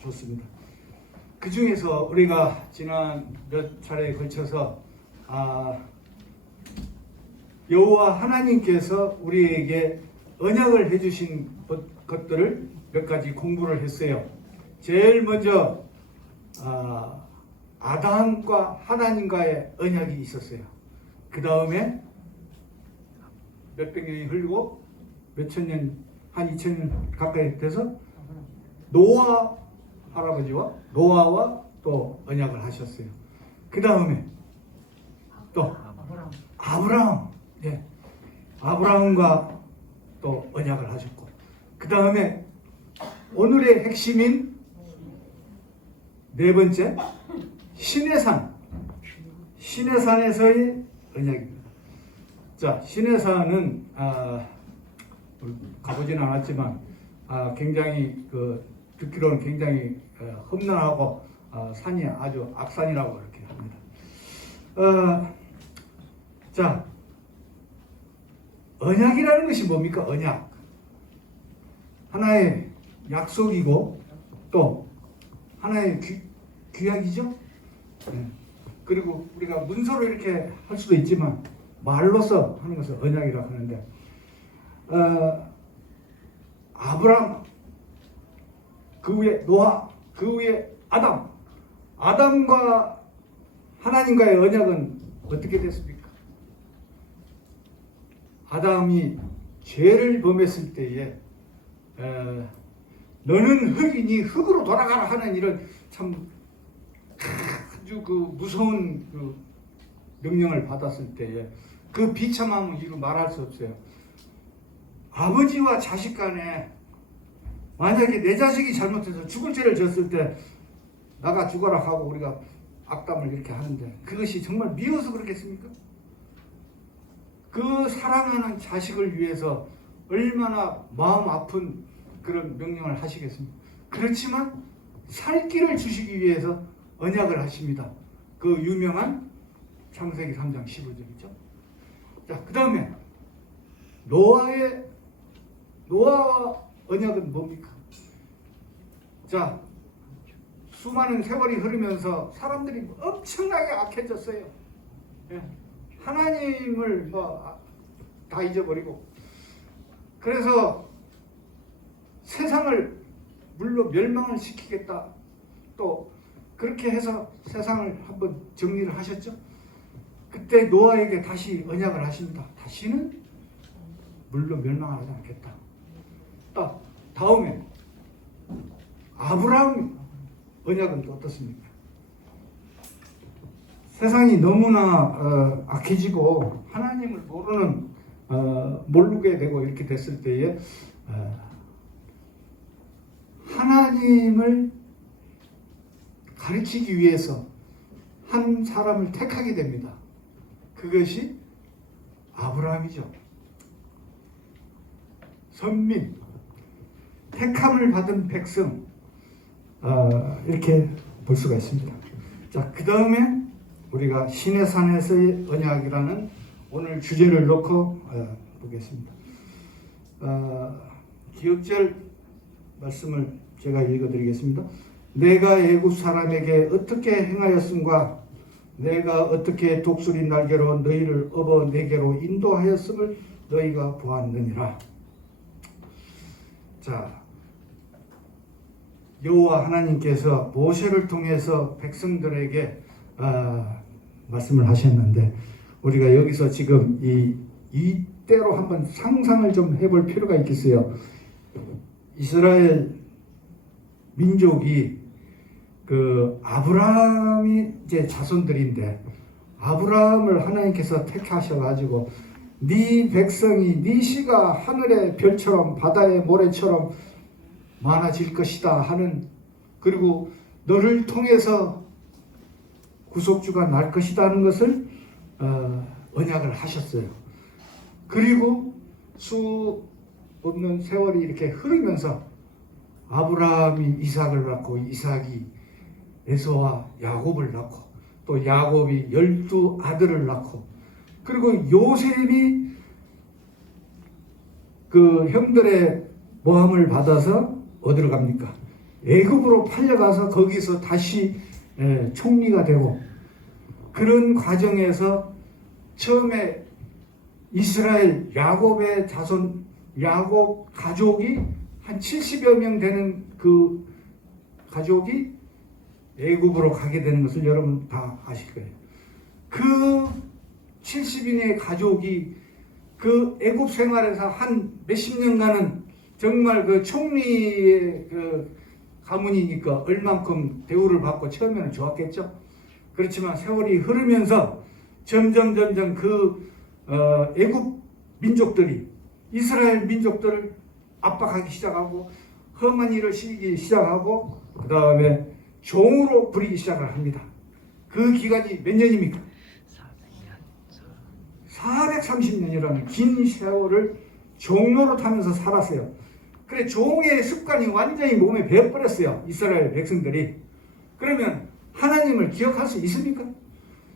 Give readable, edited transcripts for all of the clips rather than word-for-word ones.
좋습니다. 그 중에서 우리가 지난 몇 차례에 걸쳐서 여호와 하나님께서 우리에게 언약을 해주신 것들을 몇 가지 공부를 했어요. 제일 먼저 아담과 하나님과의 언약이 있었어요. 그 다음에 몇백 년이 흘리고 몇천 년, 한 2000년 가까이 돼서 노아 할아버지와 노아와 또 언약을 하셨어요. 그 다음에 또 아브라함, 예, 아브라함과 또 언약을 하셨고, 그 다음에 오늘의 핵심인 네 번째 시내산, 시내산에서의 언약입니다. 자, 시내산은 가보지는 않았지만 굉장히 듣기로는 굉장히 험난하고 산이 아주 악산이라고 그렇게 합니다. 자, 언약이라는 것이 뭡니까? 언약, 하나의 약속이고 또 하나의 규약이죠. 그리고 우리가 문서로 이렇게 할 수도 있지만 말로서 하는 것을 언약이라고 하는데, 아브람, 그 위에 노아, 그 위에 아담, 아담과 하나님과의 언약은 어떻게 됐습니까? 아담이 죄를 범했을 때에 너는 흙이니 흙으로 돌아가라 하는 이런 참 아주 무서운 명령을 받았을 때에 그 비참함을 이루 말할 수 없어요. 아버지와 자식 간에 만약에 내 자식이 잘못해서 죽을 죄를 졌을 때 나가 죽어라 하고 우리가 악담을 이렇게 하는데 그것이 정말 미워서 그렇겠습니까? 그 사랑하는 자식을 위해서 얼마나 마음 아픈 그런 명령을 하시겠습니까? 그렇지만 살 길을 주시기 위해서 언약을 하십니다. 그 유명한 창세기 3장 15절이죠. 자, 그 다음에 노아와 언약은 뭡니까? 자, 수많은 세월이 흐르면서 사람들이 엄청나게 악해졌어요. 예. 하나님을 다 잊어버리고, 그래서 세상을 물로 멸망을 시키겠다, 또 그렇게 해서 세상을 한번 정리를 하셨죠. 그때 노아에게 다시 언약을 하십니다. 다시는 물로 멸망하지 않겠다. 다음에 아브라함 언약은 또 어떻습니까? 세상이 너무나 악해지고 하나님을 모르게 되고 이렇게 됐을 때에 하나님을 가르치기 위해서 한 사람을 택하게 됩니다. 그것이 아브라함이죠. 선민, 택함을 받은 백성, 이렇게 볼 수가 있습니다. 자, 그 다음에 우리가 시내산에서의 언약이라는 오늘 주제를 놓고 보겠습니다. 기억절 말씀을 제가 읽어드리겠습니다. 내가 애굽 사람에게 어떻게 행하였음과 내가 어떻게 독수리 날개로 너희를 업어 내게로 인도하였음을 너희가 보았느니라. 자, 여호와 하나님께서 모세를 통해서 백성들에게 말씀을 하셨는데, 우리가 여기서 지금 이때로 한번 상상을 좀 해볼 필요가 있겠어요. 이스라엘 민족이 아브라함이 이제 자손들인데, 아브라함을 하나님께서 택하셔가지고 네 백성이 네 씨가 하늘의 별처럼 바다의 모래처럼 많아질 것이다 하는, 그리고 너를 통해서 구속주가 날 것이다 하는 것을 언약을 하셨어요. 그리고 수 없는 세월이 이렇게 흐르면서 아브라함이 이삭을 낳고 이삭이 에서와 야곱을 낳고 또 야곱이 12 아들을 낳고, 그리고 요셉이 그 형들의 모함을 받아서 어디로 갑니까? 애굽으로 팔려가서 거기서 다시 총리가 되고, 그런 과정에서 처음에 이스라엘 야곱의 자손, 야곱 가족이 한 70여 명 되는 그 가족이 애굽으로 가게 되는 것을 여러분 다 아실 거예요. 그 70인의 가족이 그 애굽 생활에서 한 몇십 년간은 정말 그 총리의 그 가문이니까 얼만큼 대우를 받고 처음에는 좋았겠죠. 그렇지만 세월이 흐르면서 점점 그 애굽 민족들이 이스라엘 민족들을 압박하기 시작하고 험한 일을 시키기 시작하고 그 다음에 종으로 부리기 시작을 합니다. 그 기간이 몇 년입니까? 430년이라는 긴 세월을 종로로 타면서 살았어요. 그래, 종의 습관이 완전히 몸에 배어버렸어요. 이스라엘 백성들이. 그러면 하나님을 기억할 수 있습니까?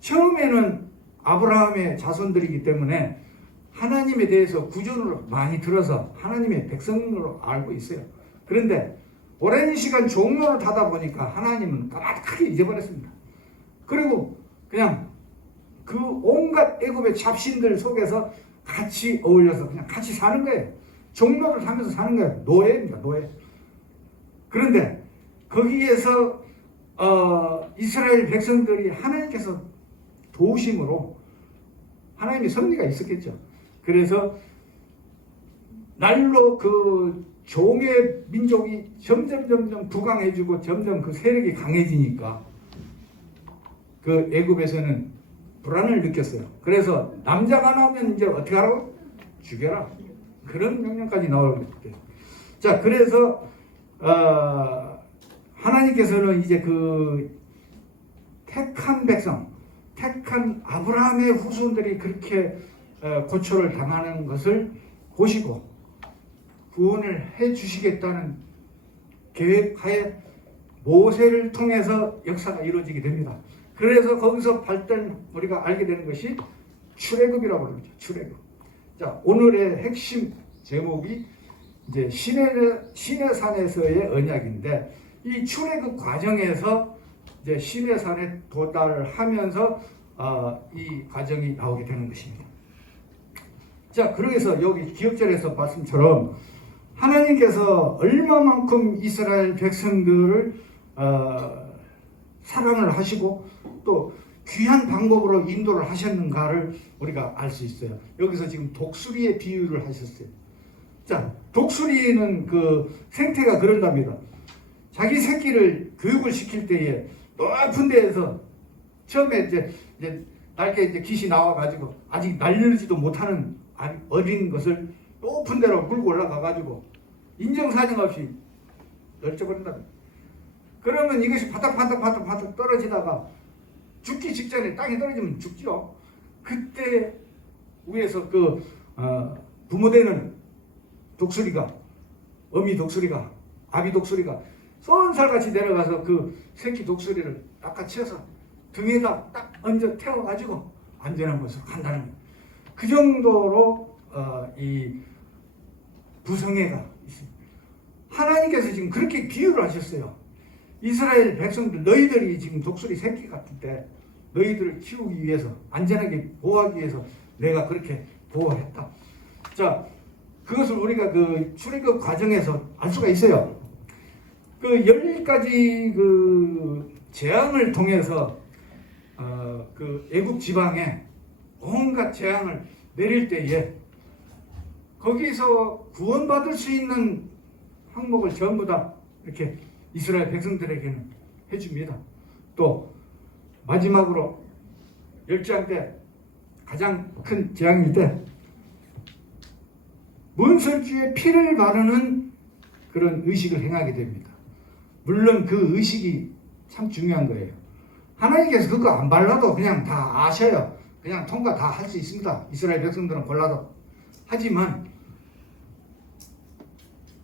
처음에는 아브라함의 자손들이기 때문에 하나님에 대해서 구전으로 많이 들어서 하나님의 백성으로 알고 있어요. 그런데 오랜 시간 종로를 타다 보니까 하나님은 까맣게 잊어버렸습니다. 그리고 그냥 그 온갖 애굽의 잡신들 속에서 같이 어울려서 그냥 같이 사는 거예요. 종로를 타면서 사는 거예요. 노예입니다. 노예. 그런데 거기에서 이스라엘 백성들이 하나님께서 도우심으로 하나님의 섭리가 있었겠죠. 그래서 날로 그 종의 민족이 점점 부강해지고 점점 그 세력이 강해지니까 그 애굽에서는 불안을 느꼈어요. 그래서 남자가 나오면 이제 어떻게 하라고? 죽여라. 그런 명령까지 나오게 돼요. 자, 그래서 하나님께서는 이제 그 택한 백성, 택한 아브라함의 후손들이 그렇게 고초를 당하는 것을 보시고 구원을 해 주시겠다는 계획하에 모세를 통해서 역사가 이루어지게 됩니다. 그래서 거기서 발단 우리가 알게 되는 것이 출애굽이라고 그러죠. 출애굽. 자, 오늘의 핵심 제목이 이제 시내산에서의 언약인데, 이 출애굽 과정에서 이제 시내산에 도달을 하면서 이 과정이 나오게 되는 것입니다. 자, 그래서 여기 기억절에서 말씀처럼 하나님께서 얼마만큼 이스라엘 백성들을 사랑을 하시고 또 귀한 방법으로 인도를 하셨는가를 우리가 알 수 있어요. 여기서 지금 독수리의 비유를 하셨어요. 자, 독수리는 그 생태가 그런답니다. 자기 새끼를 교육을 시킬 때에 높은 데에서 처음에 이제 날개 이제 깃이 나와가지고 아직 날르지도 못하는 어린 것을 높은 데로 물고 올라가가지고 인정사정 없이 널쳐버린답니다. 그러면 이것이 바닥 떨어지다가 죽기 직전에 땅에 떨어지면 죽죠. 그때 위에서 그 부모되는 독수리가, 어미 독수리가, 아비 독수리가 쏜살같이 내려가서 그 새끼 독수리를 낚아채서 등에다 딱 얹어 태워가지고 안전한 곳으로 간다는 거예요. 그 정도로 이 부성애가 있습니다. 하나님께서 지금 그렇게 비유를 하셨어요. 이스라엘 백성들, 너희들이 지금 독수리 새끼 같을 때 너희들을 키우기 위해서, 안전하게 보호하기 위해서 내가 그렇게 보호했다. 자, 그것을 우리가 그 출애굽 과정에서 알 수가 있어요. 그 10가지 그 재앙을 통해서 그 애굽 지방에 온갖 재앙을 내릴 때에 거기서 구원받을 수 있는 항목을 전부 다 이렇게 이스라엘 백성들에게는 해줍니다. 또 마지막으로 10장 때 가장 큰 재앙일 때 문설주에 피를 바르는 그런 의식을 행하게 됩니다. 물론 그 의식이 참 중요한 거예요. 하나님께서 그거 안 발라도 그냥 다 아셔요. 그냥 통과 다 할 수 있습니다. 이스라엘 백성들은 골라도. 하지만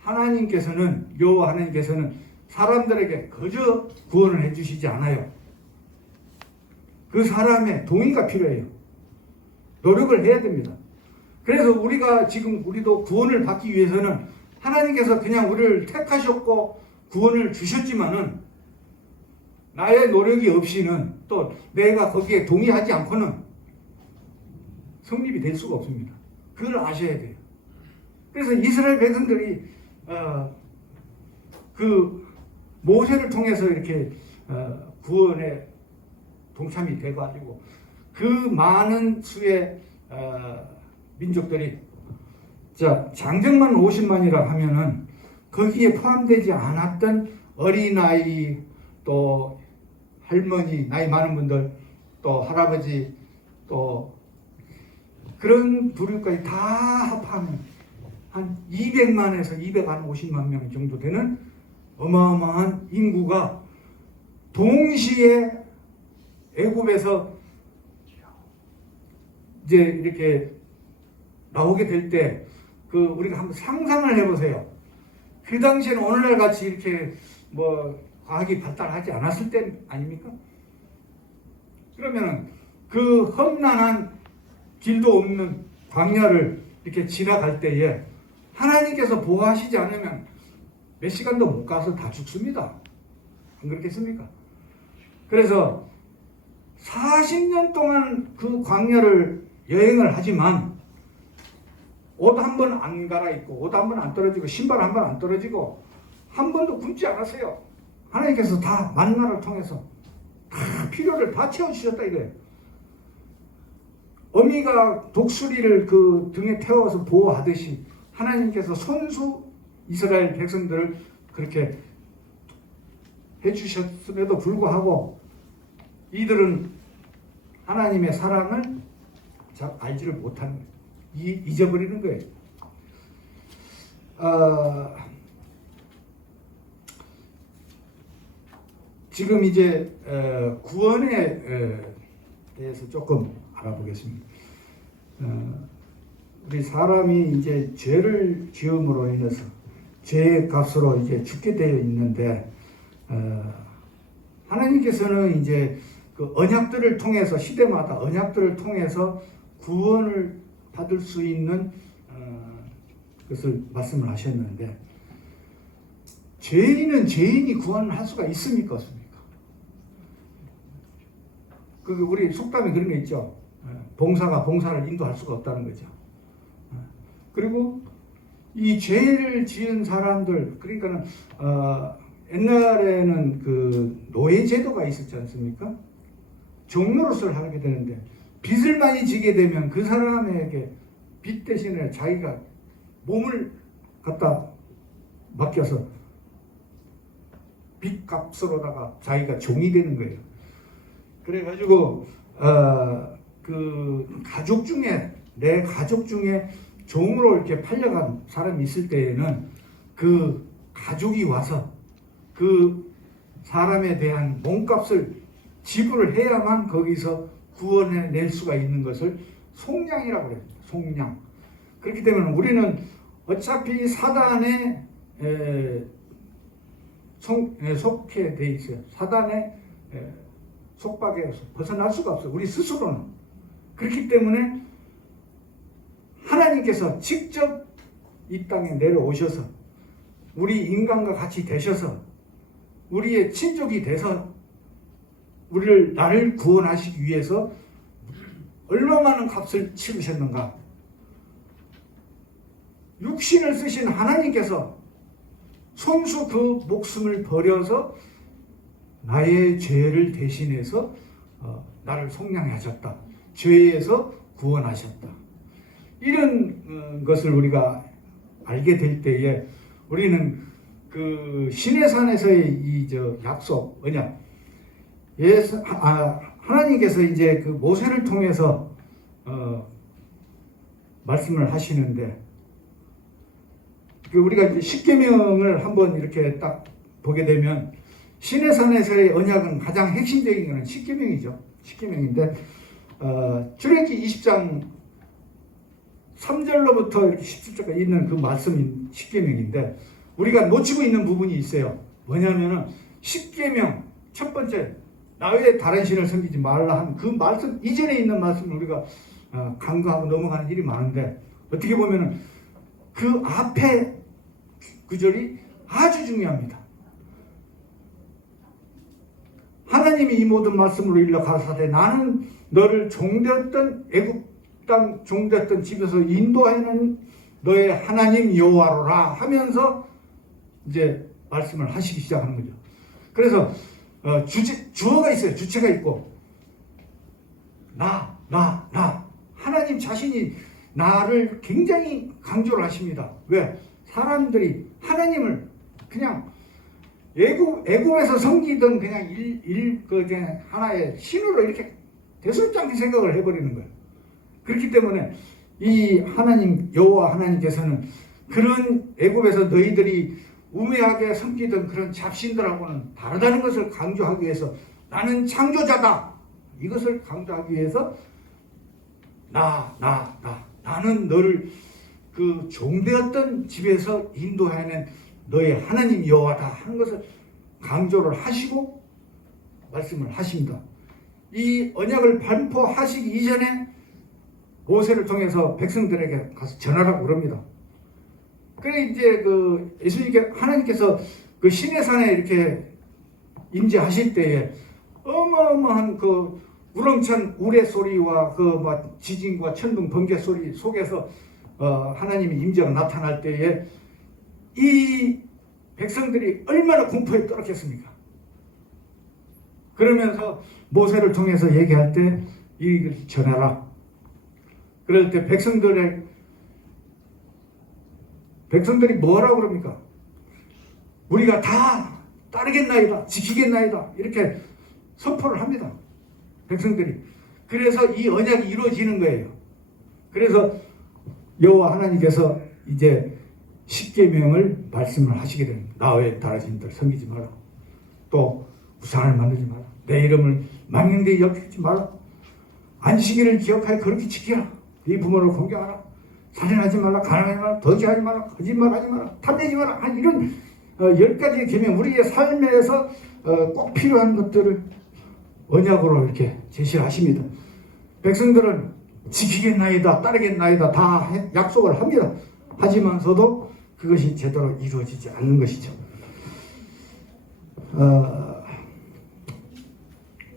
하나님께서는, 여호와 하나님께서는 사람들에게 그저 구원을 해주시지 않아요. 그 사람의 동의가 필요해요. 노력을 해야 됩니다. 그래서 우리가 지금 우리도 구원을 받기 위해서는 하나님께서 그냥 우리를 택하셨고 구원을 주셨지만은 나의 노력이 없이는 또 내가 거기에 동의하지 않고는 성립이 될 수가 없습니다. 그걸 아셔야 돼요. 그래서 이스라엘 백성들이 그 모세를 통해서 이렇게 구원에 동참이 돼가지고 그 많은 수의 민족들이 장정만 50만이라 하면은 거기에 포함되지 않았던 어린아이 또 할머니 나이 많은 분들 또 할아버지 또 그런 부류까지 다 합하면 한 200만에서 250만 명 정도 되는 어마어마한 인구가 동시에 애굽에서 이제 이렇게 나오게 될 때 그 우리가 한번 상상을 해보세요. 그 당시에는 오늘날 같이 이렇게 뭐 과학이 발달하지 않았을 때 아닙니까? 그러면은 그 험난한 길도 없는 광야를 이렇게 지나갈 때에 하나님께서 보호하시지 않으면 몇 시간도 못 가서 다 죽습니다. 안 그렇겠습니까? 그래서 40년 동안 그 광야를 여행을 하지만 옷 한 번 안 갈아입고 옷 한 번 안 떨어지고 신발 한 번 안 떨어지고 한 번도 굶지 않았어요. 하나님께서 다 만나를 통해서 다 필요를 다 채워주셨다 이거예요. 어미가 독수리를 그 등에 태워서 보호하듯이 하나님께서 손수 이스라엘 백성들을 그렇게 해주셨음에도 불구하고 이들은 하나님의 사랑을 잘 알지를 못하는 거예요. 잊어버리는 거예요. 지금 이제 구원에 대해서 조금 알아보겠습니다. 우리 사람이 이제 죄를 지음으로 인해서 죄의 값으로 이제 죽게 되어 있는데 하나님께서는 이제 그 언약들을 통해서 시대마다 언약들을 통해서 구원을 받을 수 있는 것을 말씀을 하셨는데 죄인은 죄인이 구원을 할 수가 있습니까 없습니까? 그 우리 속담에 그런 게 있죠. 봉사가 봉사를 인도할 수가 없다는 거죠. 그리고 이 죄를 지은 사람들 그러니까는 옛날에는 그 노예 제도가 있었지 않습니까? 종로로서를 하게 되는데 빚을 많이 지게 되면 그 사람에게 빚 대신에 자기가 몸을 갖다 맡겨서 빚값으로다가 자기가 종이 되는 거예요. 그래가지고 그 가족 중에 내 가족 중에 종으로 이렇게 팔려간 사람이 있을 때에는 그 가족이 와서 그 사람에 대한 몸값을 지불을 해야만 거기서 구원해 낼 수가 있는 것을 속량이라고 합니다. 속량. 그렇기 때문에 우리는 어차피 사단에 속해 돼 있어요. 사단의 속박에 벗어날 수가 없어요. 우리 스스로는. 그렇기 때문에 하나님께서 직접 이 땅에 내려오셔서 우리 인간과 같이 되셔서 우리의 친족이 돼서 나를 구원하시기 위해서 얼마 많은 값을 치르셨는가. 육신을 쓰신 하나님께서 손수 그 목숨을 버려서 나의 죄를 대신해서 나를 속량하셨다. 죄에서 구원하셨다. 이런 것을 우리가 알게 될 때에 우리는 그 시내산에서의 이 약속, 언약, 하나님께서 이제 그 모세를 통해서 말씀을 하시는데 그 우리가 이제 십계명을 한번 이렇게 딱 보게 되면 시내산에서의 언약은 가장 핵심적인 것은 십계명이죠. 십계명인데 출애굽기 20장 3절로부터 이렇게 17절까지 있는 그 말씀이 십계명인데 우리가 놓치고 있는 부분이 있어요. 뭐냐면은 십계명 첫 번째 나 외에 다른 신을 섬기지 말라 한 그 말씀 이전에 있는 말씀을 우리가 간과하고 넘어가는 일이 많은데 어떻게 보면은 그 앞에 구절이 아주 중요합니다. 하나님이 이 모든 말씀으로 일러 가라사대 나는 너를 종되었던 애굽 땅 종되었던 집에서 인도하는 너의 하나님 여호와로라 하면서 이제 말씀을 하시기 시작하는 거죠. 그래서 주어가 있어요. 주체가 있고 나 하나님 자신이 나를 굉장히 강조를 하십니다. 왜? 사람들이 하나님을 그냥 애굽에서 섬기던 그냥 그냥 하나의 신으로 이렇게 대수롭지 않게 생각을 해버리는 거예요. 그렇기 때문에 이 하나님 여호와 하나님께서는 그런 애굽에서 너희들이 우매하게 섬기던 그런 잡신들하고는 다르다는 것을 강조하기 위해서 나는 창조자다 이것을 강조하기 위해서 나는 너를 그 종되었던 집에서 인도하는 너의 하나님 여호와다 하는 것을 강조를 하시고 말씀을 하십니다. 이 언약을 반포하시기 이전에 모세를 통해서 백성들에게 가서 전하라고 그럽니다. 그래 이제 그 예수님께 하나님께서 그 시내산에 이렇게 임재하실 때에 어마어마한 그 우렁찬 우레 소리와 그 막 지진과 천둥 번개 소리 속에서 하나님의 임재가 나타날 때에 이 백성들이 얼마나 공포에 떨었겠습니까? 그러면서 모세를 통해서 얘기할 때 이걸 전해라. 그럴 때 백성들이 뭐라고 그럽니까? 우리가 다 따르겠나이다, 지키겠나이다 이렇게 선포를 합니다. 백성들이. 그래서 이 언약이 이루어지는 거예요. 그래서 여호와 하나님께서 이제 십계명을 말씀을 하시게 됩니다. 나 외에 다른 신들 섬기지 마라. 또 우상을 만들지 마라. 내 이름을 망령되이 여기지 마라. 안식일을 기억하여 그렇게 지키라. 네 부모를 공경하라. 살인하지 말라. 가늠하지 마라. 더지하지 마라. 거짓말하지 마라. 탐내지 마라. 이런 10가지의 계명 우리의 삶에서 꼭 필요한 것들을 언약으로 이렇게 제시를 하십니다. 백성들은 지키겠나이다, 따르겠나이다 다 약속을 합니다. 하지만서도 그것이 제대로 이루어지지 않는 것이죠.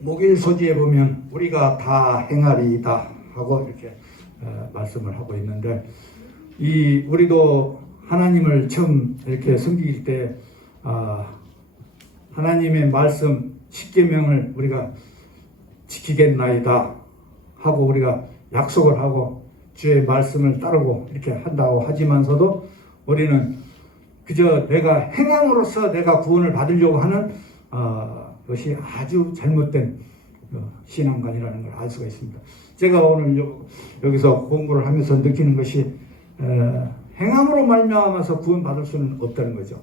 목일소지에 보면 우리가 다 행하리이다 하고 이렇게 말씀을 하고 있는데 우리도 하나님을 처음 이렇게 섬길 때 하나님의 말씀 십계명을 우리가 지키겠나이다 하고 우리가 약속을 하고 주의 말씀을 따르고 이렇게 한다고 하지만서도 우리는 그저 내가 행함으로써 내가 구원을 받으려고 하는 것이 아주 잘못된 신앙관이라는 걸 알 수가 있습니다. 제가 오늘 여기서 공부를 하면서 느끼는 것이 행함으로 말미암아서 구원받을 수는 없다는 거죠.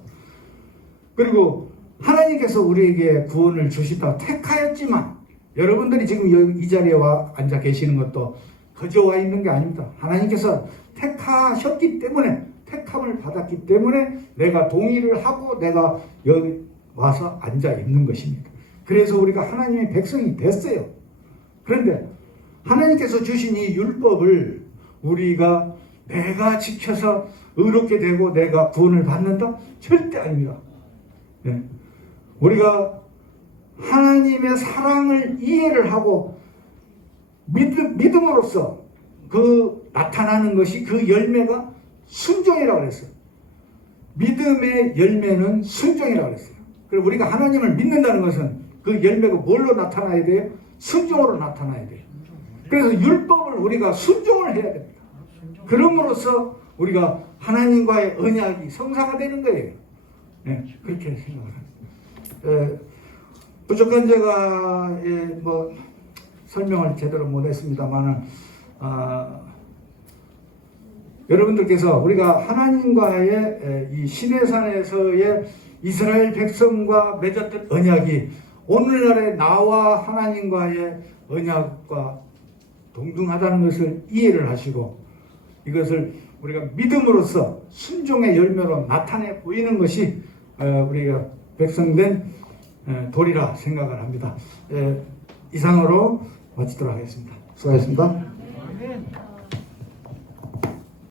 그리고 하나님께서 우리에게 구원을 주시다 택하였지만 여러분들이 지금 이 자리에 앉아 계시는 것도 거저 와 있는 게 아닙니다. 하나님께서 택하셨기 때문에 택함을 받았기 때문에 내가 동의를 하고 내가 여기 와서 앉아 있는 것입니다. 그래서 우리가 하나님의 백성이 됐어요. 그런데 하나님께서 주신 이 율법을 우리가 내가 지켜서 의롭게 되고 내가 구원을 받는다? 절대 아닙니다. 네. 우리가 하나님의 사랑을 이해를 하고 믿음으로써 그 나타나는 것이 그 열매가 순종이라고 그랬어요. 믿음의 열매는 순종이라고 그랬어요. 그리고 우리가 하나님을 믿는다는 것은 그 열매가 뭘로 나타나야 돼요? 순종으로 나타나야 돼요. 그래서 율법을 우리가 순종을 해야 됩니다. 그럼으로써 우리가 하나님과의 언약이 성사가 되는 거예요. 네, 그렇게 생각합니다. 부족한 제가 설명을 제대로 못했습니다만은 여러분들께서 우리가 하나님과의 이 시내산에서의 이스라엘 백성과 맺었던 언약이 오늘날의 나와 하나님과의 언약과 동등하다는 것을 이해를 하시고 이것을 우리가 믿음으로써 순종의 열매로 나타내 보이는 것이 우리가 백성된 도리라 생각을 합니다. 이상으로 마치도록 하겠습니다. 수고하셨습니다.